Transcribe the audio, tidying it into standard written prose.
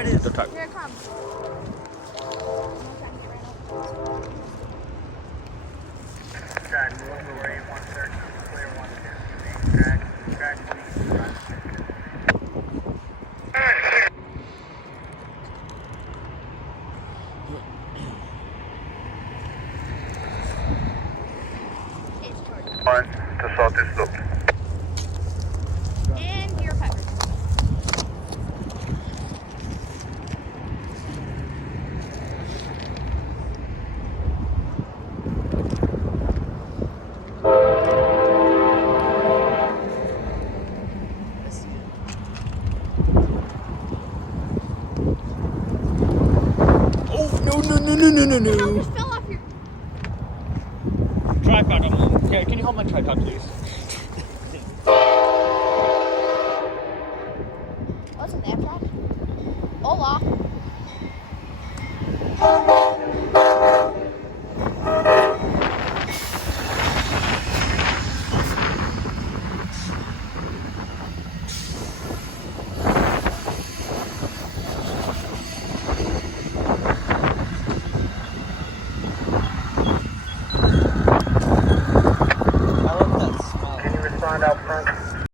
It is. The tuck. Here it comes. Track 4, 130, clear 150, track lead. It's charging. One to salt this loop. And your pepper. Oh, no. No, just fell off your. Tripod. Yeah, can you hold my tripod, please? What's in that drop? Hola.